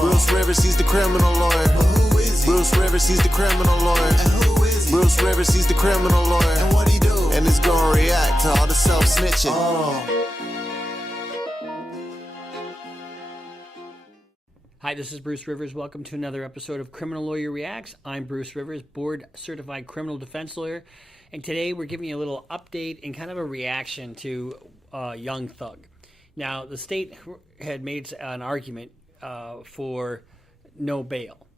Bruce Rivers, he's the criminal lawyer. Who is he? Bruce Rivers, he's the criminal lawyer. And who is he? Bruce Rivers, he's the criminal lawyer. And what he do? And he's gonna react to all the self-snitching. Hi, this is Bruce Rivers. Welcome to another episode of Criminal Lawyer Reacts. I'm Bruce Rivers, board-certified criminal defense lawyer. And today we're giving you a little update and kind of a reaction to Young Thug. Now, the state had made an argument for no bail.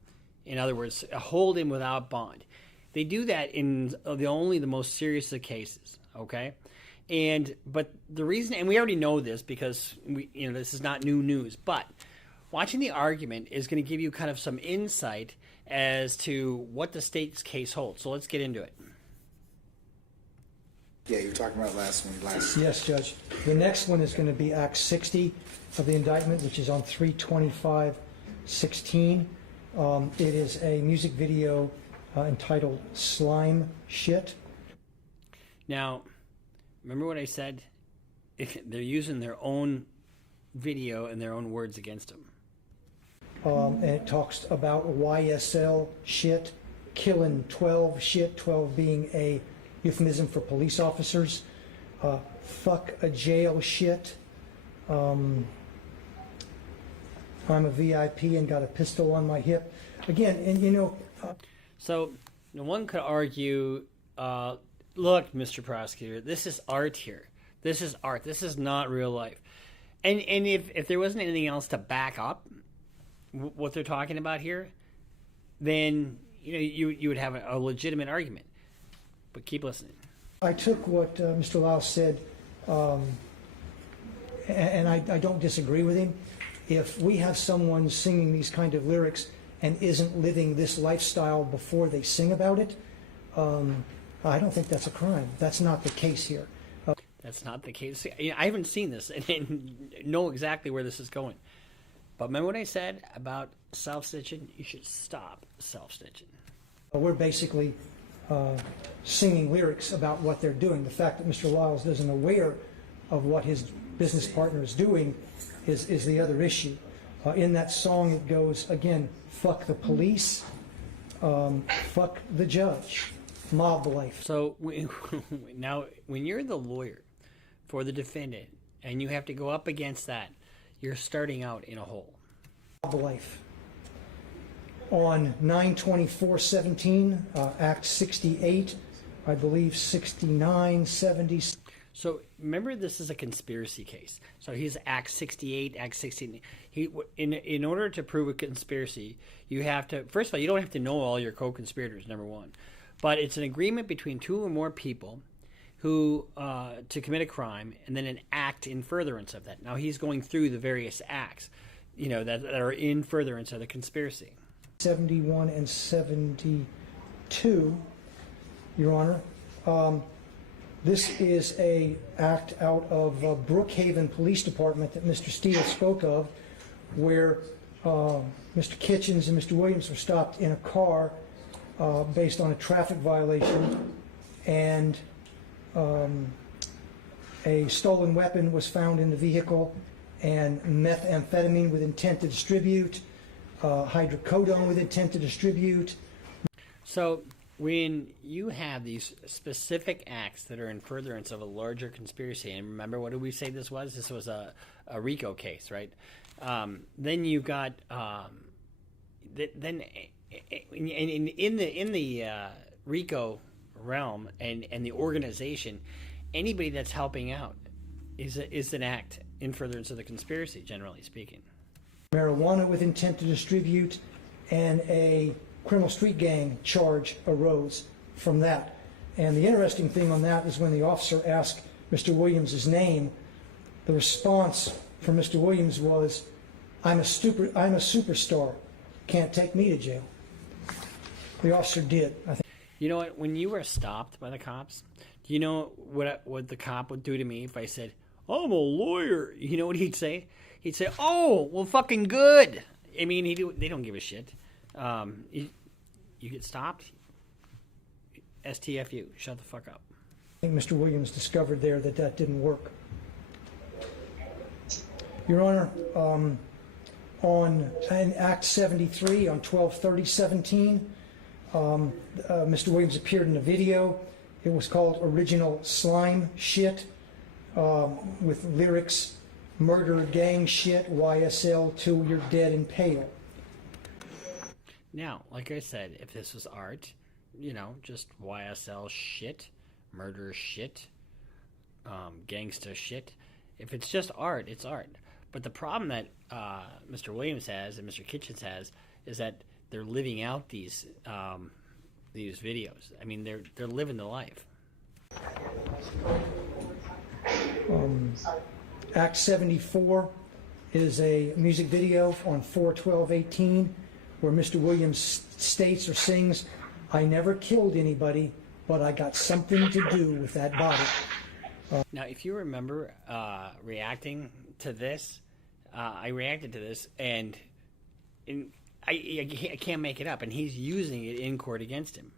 In other words, hold him without bond. They do that in only the most serious of cases, okay? But the reason, and we already know this because this is not new news, but watching the argument is going to give you kind of some insight as to what the state's case holds. So let's get into it. Yeah, you were talking about last. Yes, Judge. The next one is going to be Act 60 of the indictment, which is on 3/25/16. It is a music video entitled Slime Shit. Now, remember what I said? They're using their own video and their own words against them. And it talks about YSL shit, killing 12 shit, 12 being a euphemism for police officers. Fuck a jail shit. I'm a VIP and got a pistol on my hip. Again, and So, one could argue, look, Mr. Prosecutor, this is art here. This is art. This is not real life. And if there wasn't anything else to back up what they're talking about here, then you would have a legitimate argument. But keep listening. I took what Mr. Lau said, and I don't disagree with him. If we have someone singing these kind of lyrics and isn't living this lifestyle before they sing about it, I don't think that's a crime. That's not the case here. That's not the case. I haven't seen this and know exactly where this is going. But remember what I said about self-stitching? You should stop self-stitching. We're basically singing lyrics about what they're doing. The fact that Mr. Lyles isn't aware of what his business partner is doing is the other issue. In that song it goes, again, fuck the police, fuck the judge, mob life. So now when you're the lawyer for the defendant and you have to go up against that, you're starting out in a hole. Mob life. On 9/24/17, Act 68, I believe 69, 70. So remember, this is a conspiracy case. So he's Act 68, Act 16. In order to prove a conspiracy, you have to, first of all, you don't have to know all your co-conspirators, number one. But it's an agreement between two or more people who to commit a crime, and then an act in furtherance of that. Now he's going through the various acts, that are in furtherance of the conspiracy. 71 and 72, Your Honor. This is a act out of Brookhaven Police Department that Mr. Steele spoke of, where Mr. Kitchens and Mr. Williams were stopped in a car based on a traffic violation, and a stolen weapon was found in the vehicle, and methamphetamine with intent to distribute, hydrocodone with intent to distribute. So when you have these specific acts that are in furtherance of a larger conspiracy, and remember, what did we say this was? This was a RICO case, right? Then you've got then in the RICO realm and the organization, anybody that's helping out is an act in furtherance of the conspiracy, generally speaking. Marijuana with intent to distribute, and a criminal street gang charge arose from that. And the interesting thing on that is when the officer asked Mr. Williams' name, the response from Mr. Williams was, I'm a superstar, can't take me to jail. The officer did, I think. You know what, when you were stopped by the cops, do you know what the cop would do to me if I said, I'm a lawyer? You know what he'd say? He'd say, oh, well, fucking good. I mean, they don't give a shit. You get stopped, STFU, shut the fuck up. I think Mr. Williams discovered there that didn't work. Your Honor, In Act 73 on 12/30/17, Mr. Williams appeared in a video. It was called Original Slime Shit, with lyrics, murder gang shit, YSL till you're dead and pale. Now, like I said, if this was art, you know, just YSL shit, murder shit, gangsta shit. If it's just art, it's art. But the problem that Mr. Williams has and Mr. Kitchens has is that they're living out these videos. I mean, they're living the life. Act 74 is a music video on 4/12/18 where Mr. Williams states or sings, "I never killed anybody, but I got something to do with that body." Now, if you remember reacting to this, I reacted to this, and I can't make it up, and he's using it in court against him.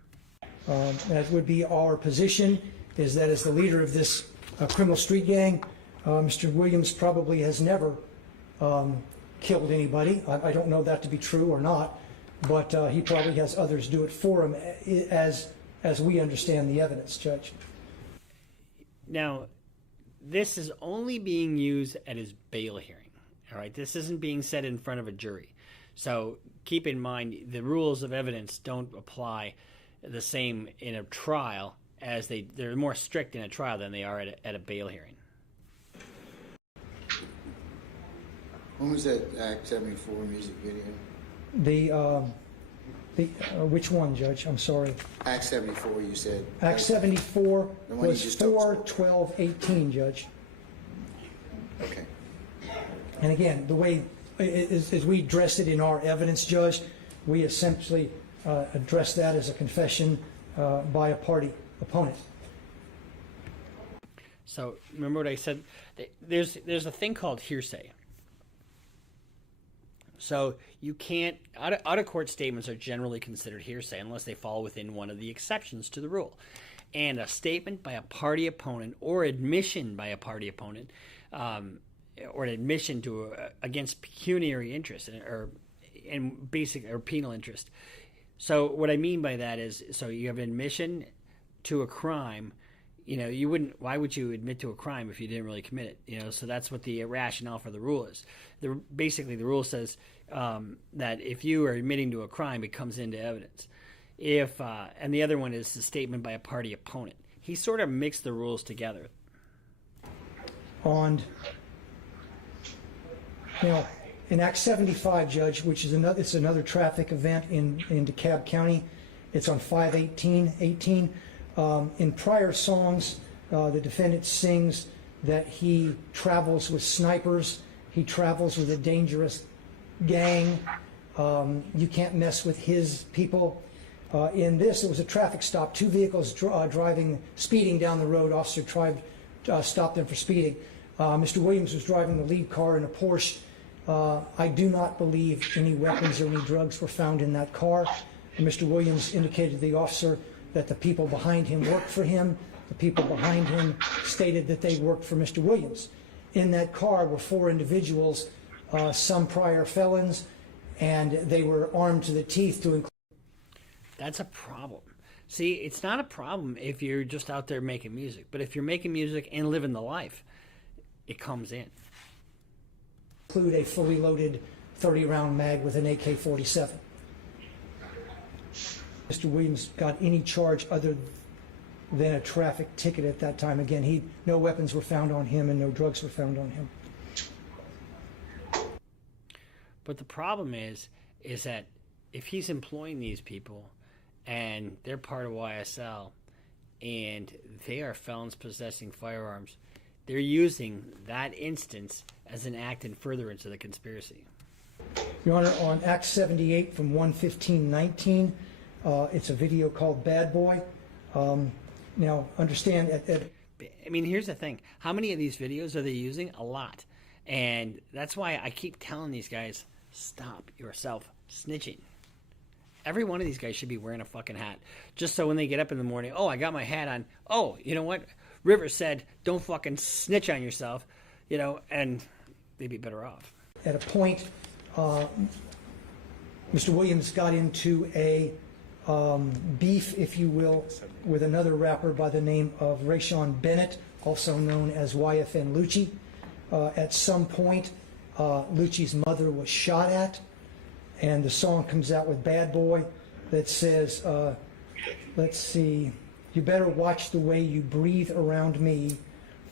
That would be our position, is that as the leader of this criminal street gang, Mr. Williams probably has never killed anybody. I don't know that to be true or not, but he probably has others do it for him, as we understand the evidence, Judge. Now, this is only being used at his bail hearing. All right, this isn't being said in front of a jury. So keep in mind the rules of evidence don't apply the same in a trial, as they're more strict in a trial than they are at a bail hearing. When was that Act 74 music video? Which one, Judge? I'm sorry. Act 74, you said. Act 74 The one you was just told us. 4/12/18, Judge. Okay. And again, the way as we addressed it in our evidence, Judge, we essentially addressed that as a confession by a party opponent. So remember what I said? There's a thing called hearsay. So you can't, out of court statements are generally considered hearsay unless they fall within one of the exceptions to the rule. And a statement by a party opponent or admission by a party opponent, or an admission to against pecuniary interest and basic or penal interest. So what I mean by that is, so you have admission to a crime. You know, why would you admit to a crime if you didn't really commit it? You know, so that's what the rationale for the rule is. Basically, the rule says that if you are admitting to a crime, it comes into evidence. And the other one is the statement by a party opponent. He sort of mixed the rules together. Now, in Act 75, Judge, which is another traffic event in DeKalb County, it's on 5/18/18. In prior songs, the defendant sings that he travels with snipers, he travels with a dangerous gang, you can't mess with his people. In this, it was a traffic stop, two vehicles speeding down the road. Officer tried to stop them for speeding. Mr. Williams was driving the lead car in a Porsche. I do not believe any weapons or any drugs were found in that car. And Mr. Williams indicated to the officer that the people behind him worked for him. The people behind him stated that they worked for Mr. Williams. In that car were four individuals, some prior felons, and they were armed to the teeth to include. That's a problem. See, it's not a problem if you're just out there making music, but if you're making music and living the life, it comes in. Include a fully loaded 30-round mag with an AK-47. Mr. Williams got any charge other than a traffic ticket at that time. Again, no weapons were found on him and no drugs were found on him. But the problem is that if he's employing these people and they're part of YSL and they are felons possessing firearms, they're using that instance as an act in furtherance of the conspiracy. Your Honor, on Act 78 from 1/15/19, it's a video called Bad Boy. Now, understand I mean, here's the thing. How many of these videos are they using? A lot. And that's why I keep telling these guys, stop yourself snitching. Every one of these guys should be wearing a fucking hat. Just so when they get up in the morning, oh, I got my hat on. Oh, you know what? Rivers said, don't fucking snitch on yourself. You know, and they'd be better off. At a point Mr. Williams got into a beef, if you will, with another rapper by the name of Rayshawn Bennett, also known as YFN Lucci. At some point, Lucci's mother was shot at, and the song comes out with Bad Boy that says, let's see, you better watch the way you breathe around me,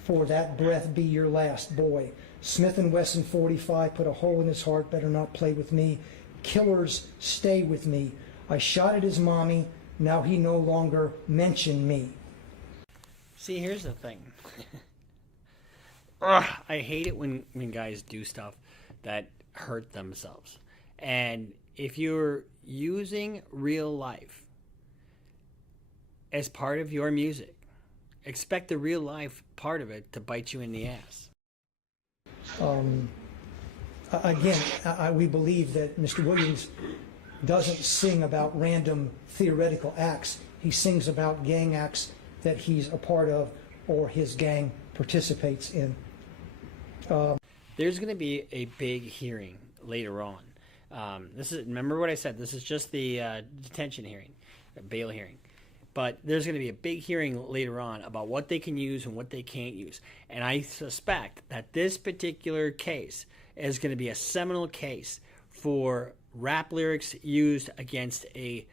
for that breath be your last, boy. Smith & Wesson 45 put a hole in his heart, better not play with me. Killers stay with me. I shot at his mommy, now he no longer mention me. See, here's the thing. Ugh, I hate it when guys do stuff that hurt themselves. And if you're using real life as part of your music, expect the real life part of it to bite you in the ass. Again, we believe that Mr. Williams doesn't sing about random theoretical acts. He sings about gang acts that he's a part of or his gang participates in. There's going to be a big hearing later on. Remember what I said, this is just the detention hearing, bail hearing. But there's going to be a big hearing later on about what they can use and what they can't use. And I suspect that this particular case is going to be a seminal case for rap lyrics used against a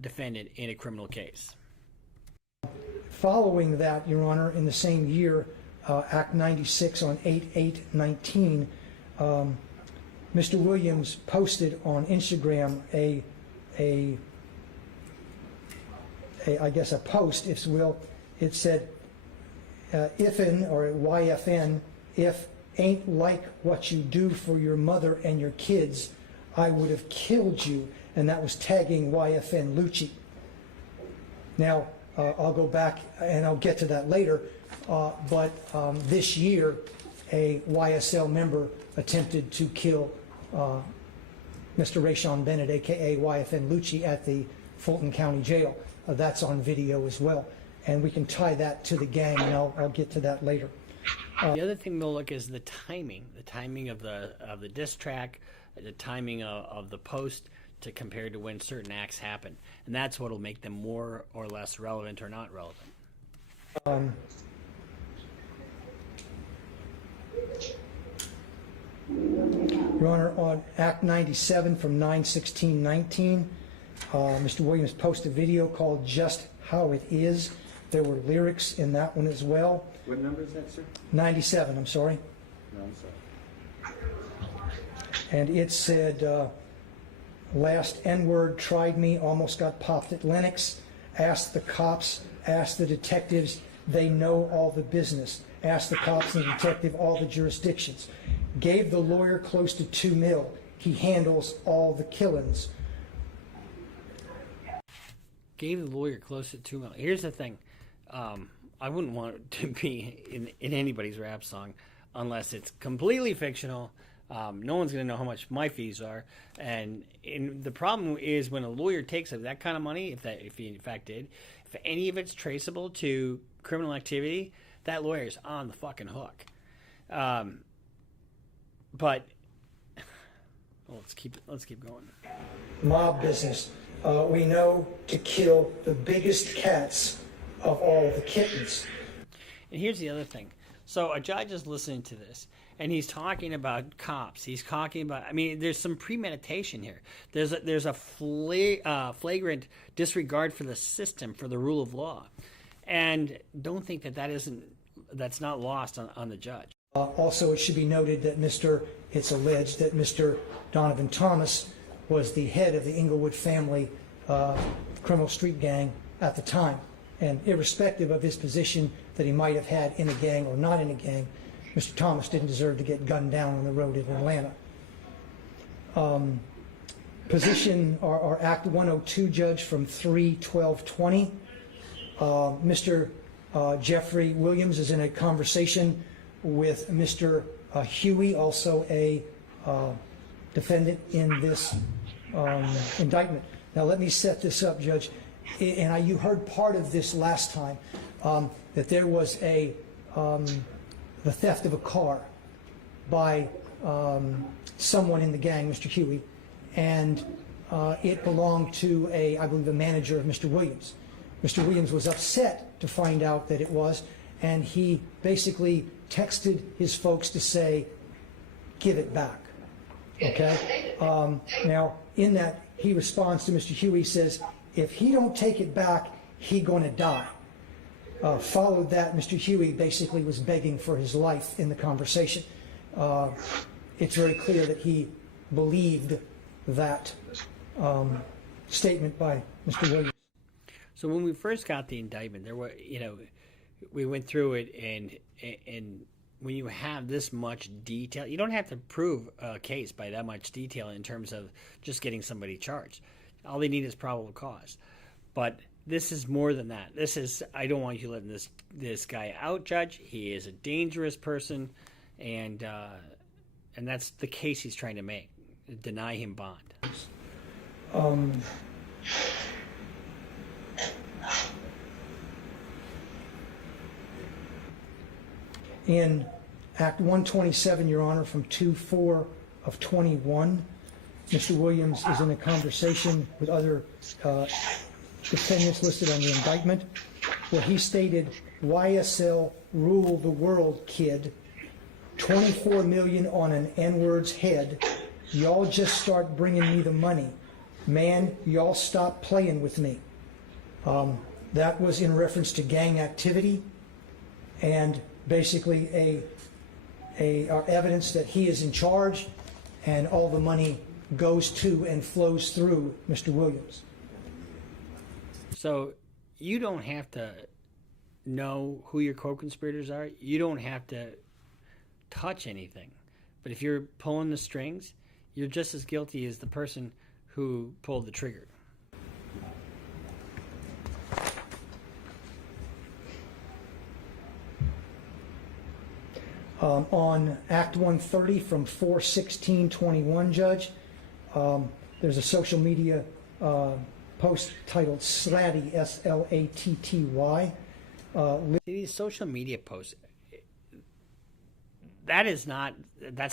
defendant in a criminal case. Following that, Your Honor, in the same year, Act 96 on 8/8/19, Mr. Williams posted on Instagram I guess a post, if you will. It said, "If'n or YFN, if ain't like what you do for your mother and your kids, I would have killed you," and that was tagging YFN Lucci. Now, I'll go back and I'll get to that later, but this year, a YSL member attempted to kill Mr. Rayshawn Bennett, aka YFN Lucci, at the Fulton County Jail. That's on video as well, and we can tie that to the gang, and I'll get to that later. The other thing we'll look is the timing of the diss track, the timing of the post to compare to when certain acts happen, and that's what will make them more or less relevant or not relevant. Your Honor, on Act 97 from 9/16/19, Mr. Williams posted a video called "Just How It Is." There were lyrics in that one as well. What number is that, sir? 97, I'm sorry. No, I'm sorry. And it said, last N-word tried me, almost got popped at Lennox. Ask the cops, ask the detectives, they know all the business. Ask the cops and the detective all the jurisdictions. Gave the lawyer close to $2 million. He handles all the killings. Gave the lawyer close to $2 million. Here's the thing. I wouldn't want it to be in anybody's rap song unless it's completely fictional. No one's going to know how much my fees are. And the problem is when a lawyer takes that kind of money, if he in fact did, if any of it's traceable to criminal activity, that lawyer's on the fucking hook. But let's keep going. Mob business. We know to kill the biggest cats of all the kittens. And here's the other thing. So a judge is listening to this, and he's talking about cops. He's talking about, I mean, there's some premeditation here. There's a flagrant disregard for the system, for the rule of law. And don't think that's not lost on the judge. Also, it should be noted that it's alleged that Mr. Donovan Thomas was the head of the Inglewood family criminal street gang at the time. And irrespective of his position that he might have had in a gang or not in a gang, Mr. Thomas didn't deserve to get gunned down on the road in Atlanta. Position or Act 102 judge from 3/12/20. Mr. Jeffrey Williams is in a conversation with Mr. Huey, also a defendant in this indictment. Now let me set this up, Judge. And you heard part of this last time, that there was the theft of a car by someone in the gang, Mr. Huey, and it belonged to I believe, a manager of Mr. Williams. Mr. Williams was upset to find out that it was, and he basically texted his folks to say, give it back. Okay? Now, in that, he responds to Mr. Huey, says, if he don't take it back, he gonna die. Followed that, Mr. Huey basically was begging for his life in the conversation. It's very clear that he believed that statement by Mr. Williams. So when we first got the indictment, there were, we went through it, and when you have this much detail, you don't have to prove a case by that much detail in terms of just getting somebody charged. All they need is probable cause. But this is more than that. This is, I don't want you letting this guy out, Judge. He is a dangerous person, and that's the case he's trying to make. Deny him bond. In Act 127, Your Honor, from 2-4 of 21, Mr. Williams is in a conversation with other defendants listed on the indictment, where he stated, YSL rule the world, kid. 24 million on an N-word's head. Y'all just start bringing me the money. Man, y'all stop playing with me. That was in reference to gang activity and basically evidence that he is in charge and all the money goes to and flows through Mr. Williams. So you don't have to know who your co-conspirators are. You don't have to touch anything. But if you're pulling the strings, you're just as guilty as the person who pulled the trigger. On Act 130 from 4/16/21, Judge, there's a social media post titled Slatty, S-L-A-T-T-Y. See, these social media posts, that's not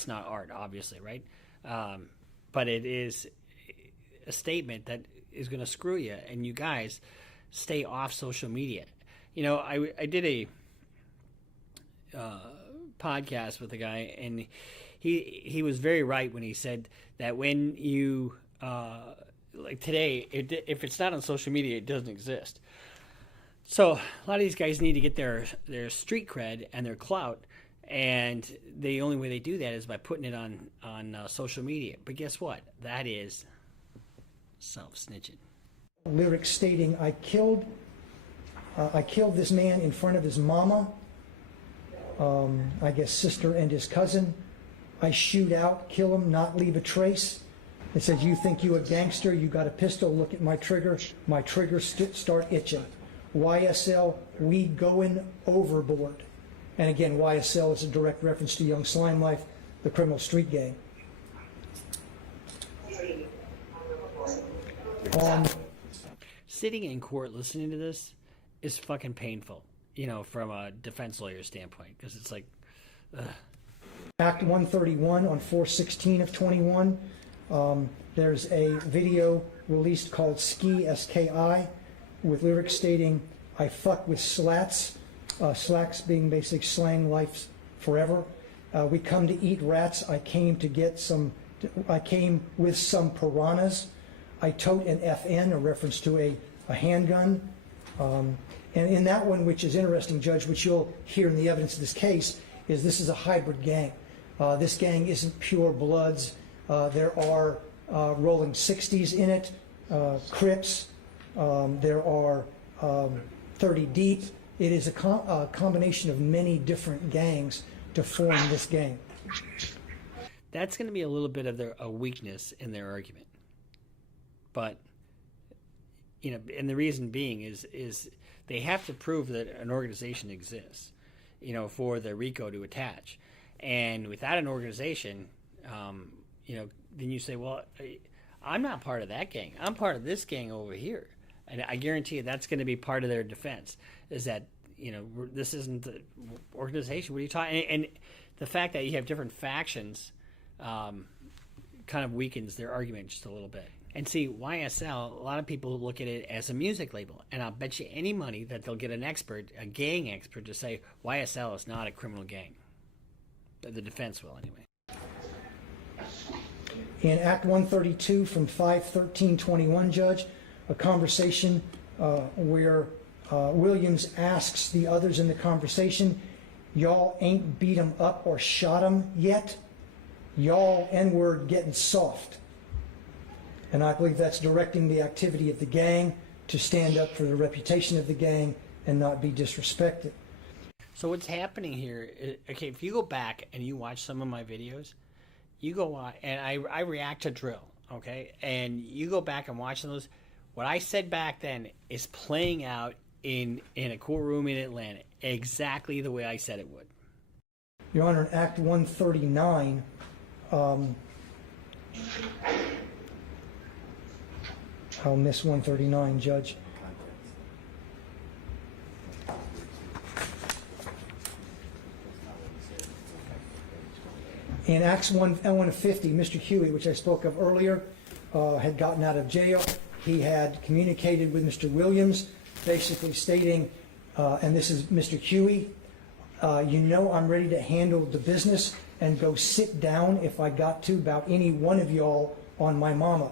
art, obviously, right? But it is a statement that is going to screw you, and you guys stay off social media. I did a podcast with a guy, and he was very right when he said that when you like today, if it's not on social media, it doesn't exist. So a lot of these guys need to get their street cred and their clout, and the only way they do that is by putting it on social media. But guess what? That is self-snitching. Lyrics stating, I killed this man in front of his mama, I guess sister and his cousin. I shoot out, kill him, not leave a trace. It says, you think you a gangster, you got a pistol, look at my trigger start itching. YSL, we going overboard. And again, YSL is a direct reference to Young Slime Life, the criminal street gang. Sitting in court listening to this is fucking painful, from a defense lawyer standpoint, because it's like, ugh. Act 131 on 4/16/21. There's a video released called Ski, S-K-I, with lyrics stating, I fuck with slats. Slacks being basic slang, life's forever. We come to eat rats. I came with some piranhas. I tote an FN, a reference to a handgun. And in that one, which is interesting, Judge, which you'll hear in the evidence of this case, is this is a hybrid gang. This gang isn't pure bloods. There are rolling 60s in it, Crips. There are 30 deep. It is a combination of many different gangs to form this gang. That's going to be a little bit of a weakness in their argument. But, and the reason being is they have to prove that an organization exists, for the RICO to attach. And without an organization, then you say, well, I'm not part of that gang. I'm part of this gang over here. And I guarantee you that's going to be part of their defense, is that, this isn't the organization. What are you talking? And the fact that you have different factions kind of weakens their argument just a little bit. And see, YSL, a lot of people look at it as a music label, and I'll bet you any money that they'll get an expert, a gang expert, to say YSL is not a criminal gang. The defense will, anyway. In Act 132 from 5/13/21, Judge, a conversation where Williams asks the others in the conversation, y'all ain't beat 'em up or shot 'em yet? Y'all, N-word, getting soft. And I believe that's directing the activity of the gang to stand up for the reputation of the gang and not be disrespected. So what's happening here is, okay, if you go back and you watch some of my videos, you go and I react to drill, okay? And you go back and watch those. What I said back then is playing out in a courtroom in Atlanta exactly the way I said it would. Your Honor, in Act 139, I'll miss 139, Judge. In Acts 150, Mr. Huey, which I spoke of earlier, had gotten out of jail. He had communicated with Mr. Williams, basically stating, and this is Mr. Huey, you know I'm ready to handle the business and go sit down if I got to about any one of y'all on my mama.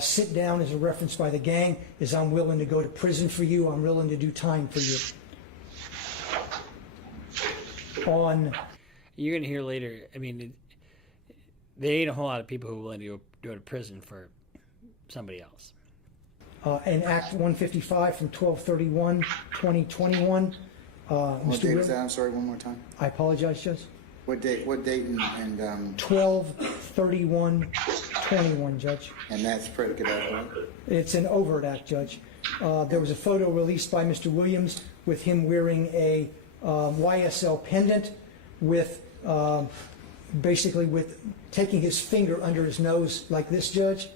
Sit down is a reference by the gang, is I'm willing to go to prison for you, I'm willing to do time for you. You're going to hear later, I mean, there ain't a whole lot of people who are willing to go to prison for somebody else. In Act 155 from 12/31/2021, What date was that? I'm sorry, one more time. I apologize, Judge. What date and 12/31/21, Judge. and that's predicate act, right? It's an overt act, Judge. There was a photo released by Mr. Williams with him wearing a YSL pendant with basically with taking his finger under his nose like this, Judge,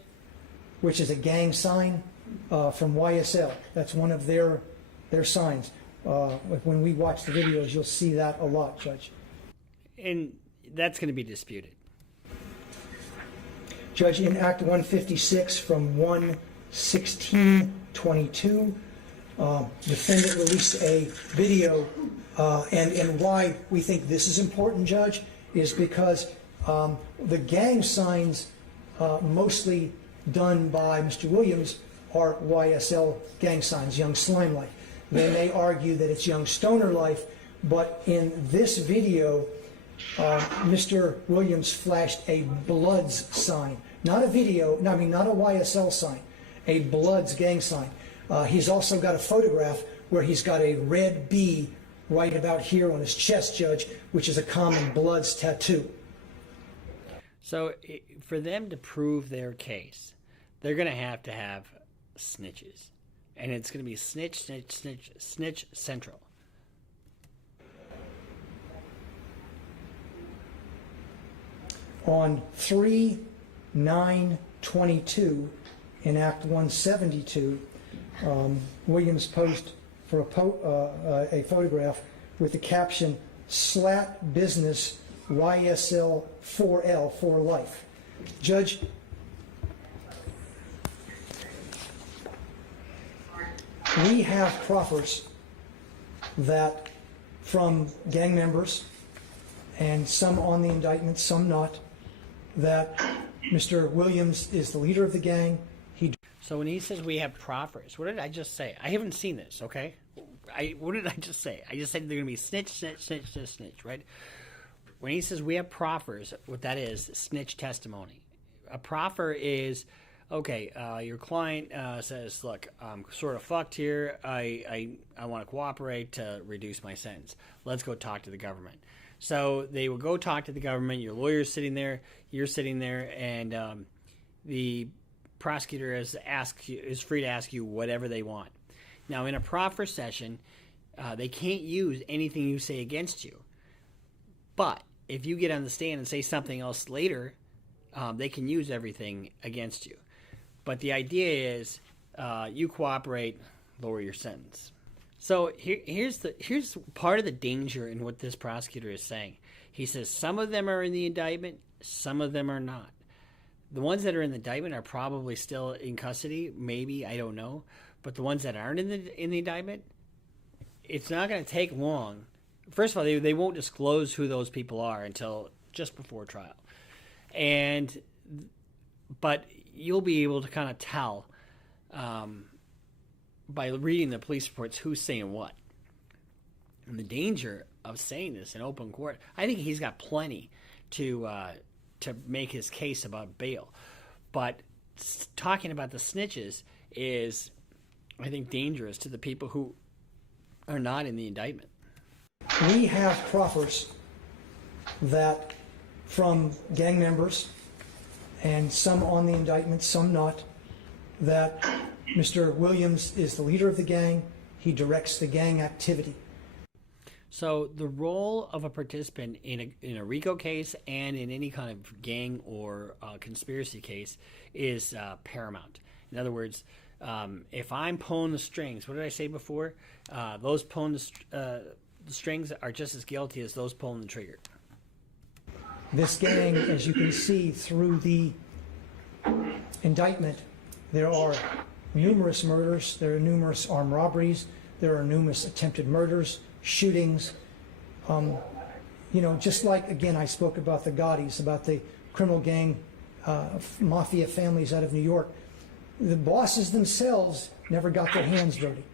which is a gang sign from YSL. That's one of their signs. When we watch the videos, you'll see that a lot, Judge. And that's going to be disputed. Judge, in Act 156 from 1/16/22, defendant released a video, and why we think this is important, Judge, is because the gang signs mostly done by Mr. Williams are YSL gang signs, Young Slime Life. They may argue that it's Young Stoner Life, but in this video, Mr. Williams flashed a Bloods sign. Not a video, no, I mean not a YSL sign, a Bloods gang sign. He's also got a photograph where he's got a red B right about here on his chest, Judge, which is a common Bloods tattoo. So for them to prove their case, they're going to have snitches. And it's going to be snitch, snitch, snitch, snitch central. On 3/9/22 in Act 172, Williams posed for a photograph with the caption, "Slat Business YSL 4L for Life." Judge, we have proffers that from gang members, and some on the indictment, some not, that Mr. Williams is the leader of the gang. So when he says we have proffers, what did I just say? I haven't seen this, okay? What did I just say? I just said they're going to be snitch, snitch, snitch, snitch, snitch, right? When he says we have proffers, what that is, snitch testimony. A proffer is, okay, your client says, look, I'm sort of fucked here. I want to cooperate to reduce my sentence. Let's go talk to the government. So they will go talk to the government. Your lawyer's sitting there. You're sitting there, and the prosecutor is free to ask you whatever they want. Now, in a proffer session, they can't use anything you say against you. But if you get on the stand and say something else later, they can use everything against you. But the idea is you cooperate, lower your sentence. So here's part of the danger in what this prosecutor is saying. He says some of them are in the indictment, Some of them are not. The ones that are in the indictment are probably still in custody. Maybe, I don't know. But the ones that aren't in the indictment, it's not going to take long. First of all, they won't disclose who those people are until just before trial. But you'll be able to kind of tell by reading the police reports who's saying what. And the danger of saying this in open court, I think he's got plenty to make his case about bail. But talking about the snitches is, I think, dangerous to the people who are not in the indictment. We have proffers that from gang members, and some on the indictment, some not, that Mr. Williams is the leader of the gang. He directs the gang activity. So the role of a participant in a RICO case and in any kind of gang or conspiracy case is paramount. In other words, if I'm pulling the strings, what did I say before? Those pulling the strings are just as guilty as those pulling the trigger. This gang, as you can see through the indictment, there are numerous murders, there are numerous armed robberies, there are numerous attempted murders, shootings. Just like, again, I spoke about the Gaudis, about the criminal gang, mafia families out of New York. The bosses themselves never got their hands dirty.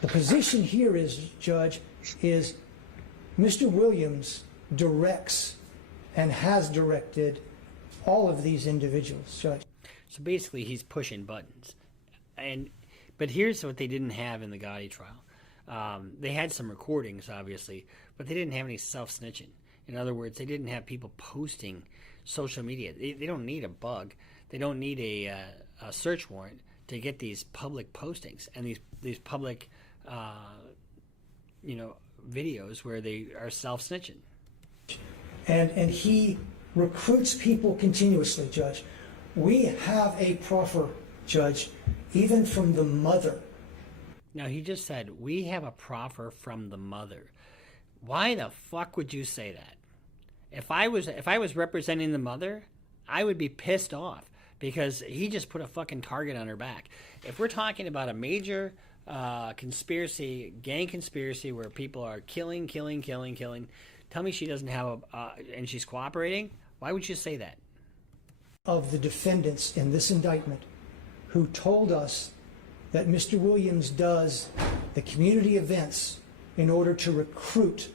The position here is, Judge, is Mr. Williams directs and has directed all of these individuals, Judge. So basically, he's pushing buttons. But here's what they didn't have in the Gotti trial. They had some recordings, obviously, but they didn't have any self-snitching. In other words, they didn't have people posting social media. They don't need a bug. They don't need a search warrant to get these public postings and these public, videos where they are self-snitching. And he recruits people continuously, Judge. We have a proffer, Judge, even from the mother. Now, he just said, we have a proffer from the mother. Why the fuck would you say that? If I was representing the mother, I would be pissed off because he just put a fucking target on her back. If we're talking about a major conspiracy, gang conspiracy where people are killing, tell me she doesn't have and she's cooperating? Why would you say that? Of the defendants in this indictment who told us that Mr. Williams does the community events in order to recruit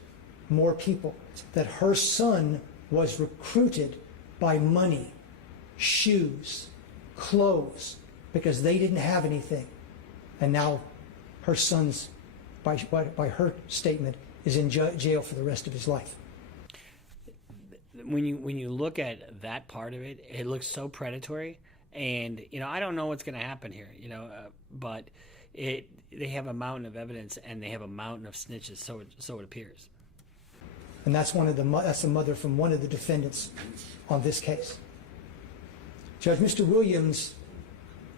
more people, that her son was recruited by money, shoes, clothes, because they didn't have anything. And now her son's, by her statement, is in jail for the rest of his life. When you look at that part of it, it looks so predatory. And, I don't know what's going to happen here, but they have a mountain of evidence and they have a mountain of snitches, so it appears. And that's that's the mother from one of the defendants on this case. Judge, Mr. Williams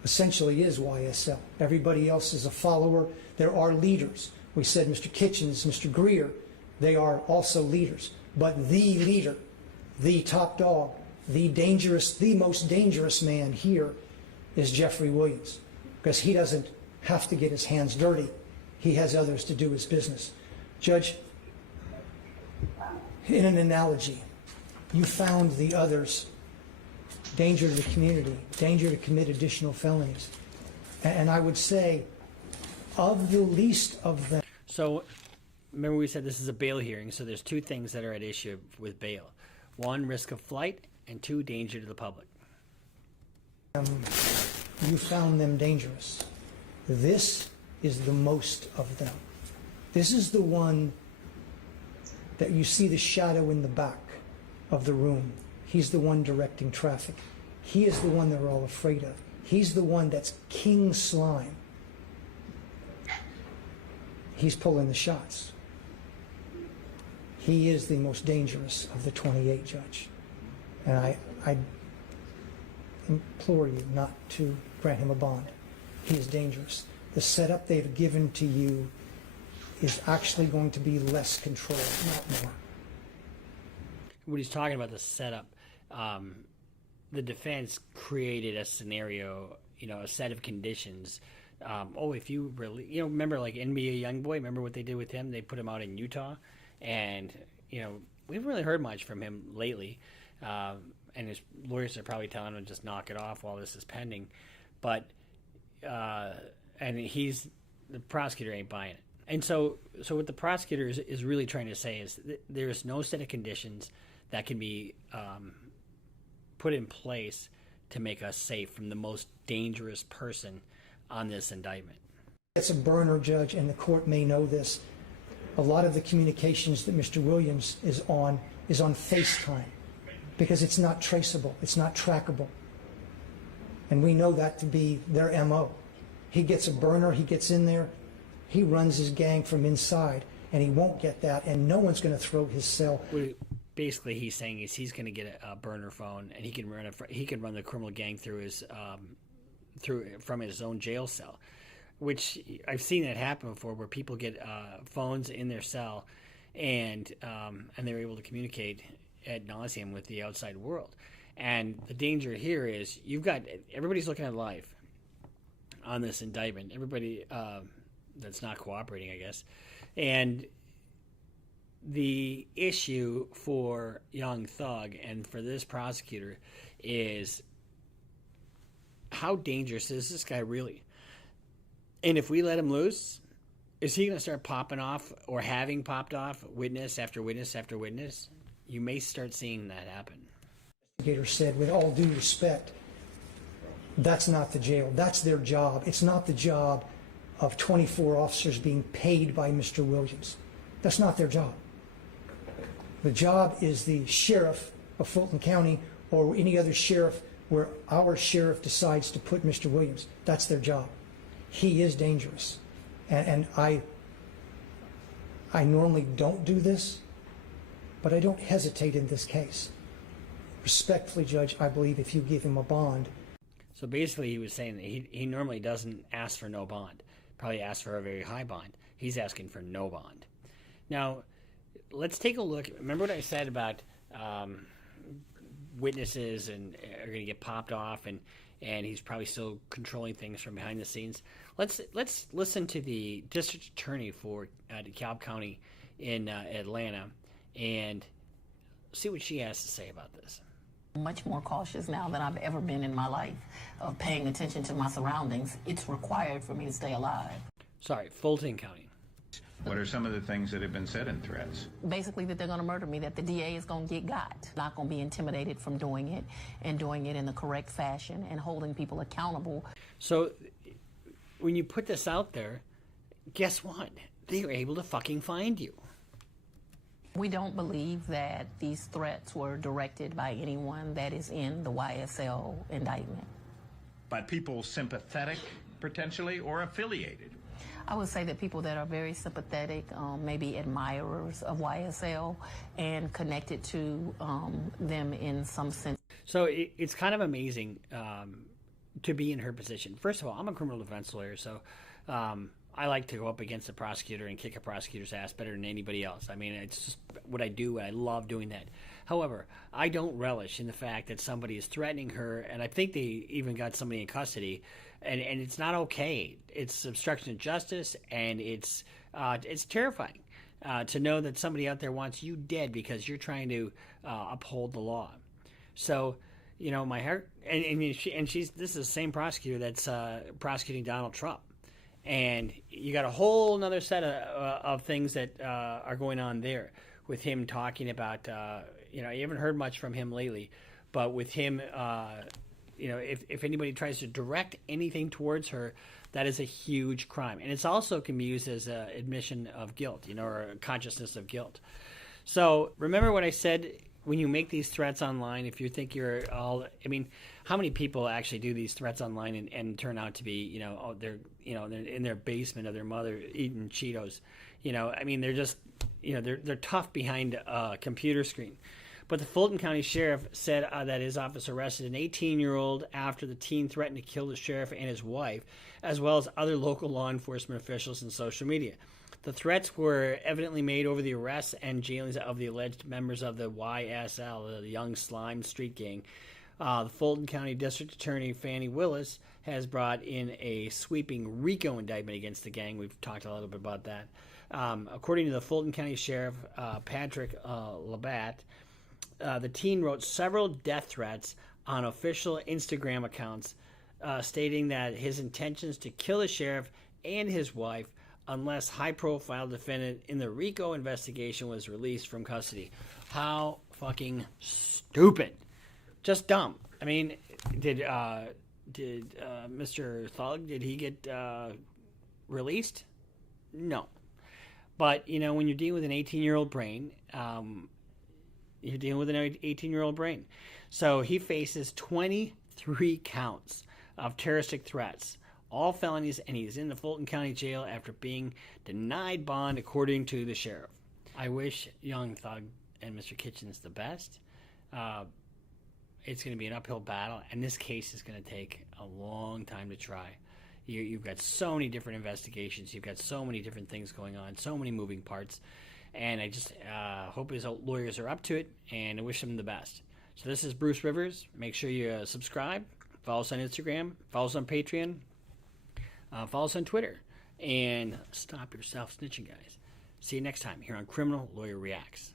essentially is YSL. Everybody else is a follower. There are leaders. We said Mr. Kitchens, Mr. Greer, they are also leaders. But the leader, the top dog, the most dangerous man here is Jeffrey Williams, because he doesn't have to get his hands dirty. He has others to do his business. Judge, in an analogy, you found the others danger to the community, danger to commit additional felonies. And I would say, of the least of them. So, remember we said this is a bail hearing, so there's two things that are at issue with bail. One, risk of flight, and two, danger to the public. You found them dangerous. This is the most of them. This is the one that you see the shadow in the back of the room. He's the one directing traffic. He is the one they're all afraid of. He's the one that's King Slime. He's pulling the shots. He is the most dangerous of the 28, Judge. And I implore you not to grant him a bond. He is dangerous. The setup they've given to you is actually going to be less control, not more. What he's talking about, the setup, the defense created a scenario, a set of conditions. If you really, remember like NBA YoungBoy, remember what they did with him? They put him out in Utah, and, we haven't really heard much from him lately. And his lawyers are probably telling him to just knock it off while this is pending. But, and the prosecutor ain't buying it. And so what the prosecutor is really trying to say is there is no set of conditions that can be put in place to make us safe from the most dangerous person on this indictment. It's a burner, Judge, and the court may know this. A lot of the communications that Mr. Williams is on FaceTime because it's not traceable, it's not trackable. And we know that to be their MO. He gets a burner, he gets in there, he runs his gang from inside, and he won't get that, and no one's going to throw his cell. Basically, he's saying he's going to get a burner phone, and he can run the criminal gang through from his own jail cell, which I've seen that happen before, where people get phones in their cell, and they're able to communicate ad nauseum with the outside world. And the danger here is everybody's looking at life on this indictment. Everybody that's not cooperating, I guess, and the issue for Young Thug and for this prosecutor is how dangerous is this guy really? And if we let him loose, is he going to start popping off or having popped off witness after witness after witness? You may start seeing that happen. The investigator said, with all due respect, that's not the jail. That's their job. It's not the job of 24 officers being paid by Mr. Williams. That's not their job. The job is the sheriff of Fulton County or any other sheriff where our sheriff decides to put Mr. Williams. That's their job. He is dangerous. And I normally don't do this, but I don't hesitate in this case. Respectfully, Judge, I believe if you give him a bond. So basically he was saying that he normally doesn't ask for no bond. Probably asks for a very high bond. He's asking for no bond. Now, let's take a look. Remember what I said about witnesses and are going to get popped off, and he's probably still controlling things from behind the scenes. Let's listen to the district attorney for DeKalb County in Atlanta and see what she has to say about this. Much more cautious now than I've ever been in my life of paying attention to my surroundings. It's required for me to stay alive. Sorry, Fulton County. What are some of the things that have been said in threats? Basically that they're going to murder me, that the DA is going to get got. Not going to be intimidated from doing it, and doing it in the correct fashion and holding people accountable. So when you put this out there, guess what? They're able to fucking find you. We don't believe that these threats were directed by anyone that is in the YSL indictment. By people sympathetic, potentially, or affiliated? I would say that people that are very sympathetic, maybe admirers of YSL and connected to them in some sense. So it's kind of amazing to be in her position. First of all, I'm a criminal defense lawyer, so I like to go up against the prosecutor and kick a prosecutor's ass better than anybody else. I mean, it's just what I do, and I love doing that. However, I don't relish in the fact that somebody is threatening her, and I think they even got somebody in custody, and it's not okay. It's obstruction of justice, and it's terrifying to know that somebody out there wants you dead because you're trying to uphold the law. So, my heart, and she's this is the same prosecutor that's prosecuting Donald Trump. And you got a whole other set of things that are going on there with him talking about, you haven't heard much from him lately, but with him, if anybody tries to direct anything towards her, that is a huge crime. And it's also can be used as an admission of guilt, or a consciousness of guilt. So remember what I said, when you make these threats online, if you think you're all, how many people actually do these threats online and turn out to be, they're in their basement of their mother eating Cheetos, they're just, they're tough behind a computer screen. But the Fulton County Sheriff said that his office arrested an 18-year-old after the teen threatened to kill the sheriff and his wife, as well as other local law enforcement officials and social media. The threats were evidently made over the arrests and jailings of the alleged members of the YSL, the Young Slime Street Gang. The Fulton County District Attorney Fannie Willis has brought in a sweeping RICO indictment against the gang. We've talked a little bit about that. According to the Fulton County Sheriff, Patrick Labatt, the teen wrote several death threats on official Instagram accounts, stating that his intentions to kill the sheriff and his wife unless high-profile defendant in the RICO investigation was released from custody. How fucking stupid. Just dumb. I mean, did Mr. Thug, did he get released? No. But, you know, when you're dealing with an 18-year-old brain, you're dealing with an 18-year-old brain. So he faces 23 counts of terroristic threats, all felonies, and he's in the Fulton County Jail after being denied bond, according to the sheriff. I wish young Thug and Mr. Kitchens the best. It's going to be an uphill battle, and this case is going to take a long time to try. You've got so many different investigations. You've got so many different things going on, so many moving parts. And I just hope his lawyers are up to it, and I wish him the best. So this is Bruce Rivers. Make sure you subscribe, follow us on Instagram, follow us on Patreon, follow us on Twitter, and stop yourself snitching, guys. See you next time here on Criminal Lawyer Reacts.